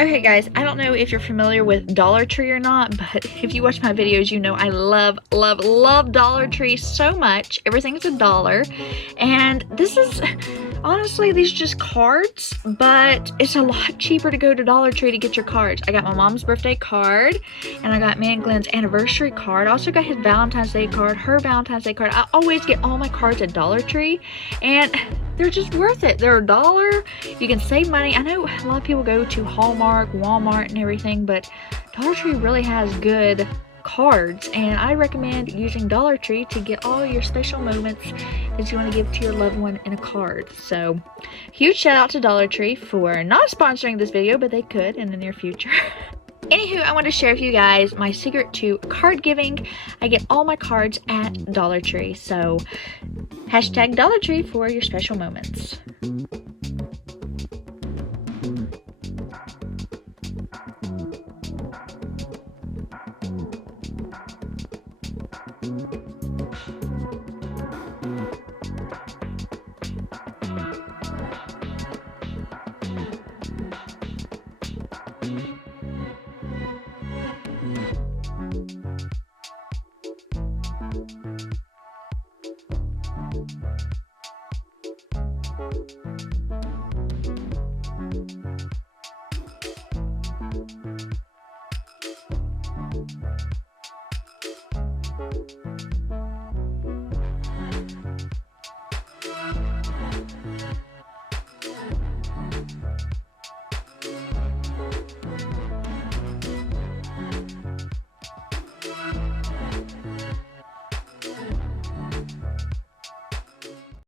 Okay guys, I don't know if you're familiar with Dollar Tree or not, but if you watch my videos, you know I love, love, love Dollar Tree so much. Everything's $1. And this is, honestly, these are just cards, but it's a lot cheaper to go to Dollar Tree to get your cards. I got my mom's birthday card, and I got me and Glenn's anniversary card. I also got his Valentine's Day card, her Valentine's Day card. I always get all my cards at Dollar Tree, and they're just worth it. They're $1. You can save money. I know a lot of people go to Hallmark, Walmart, and everything, but Dollar Tree really has good cards, and I recommend using Dollar Tree to get all your special moments that you want to give to your loved one in a card. So, huge shout out to Dollar Tree for not sponsoring this video, but they could in the near future. Anywho, I want to share with you guys my secret to card giving. I get all my cards at Dollar Tree, so hashtag Dollar Tree for your special moments.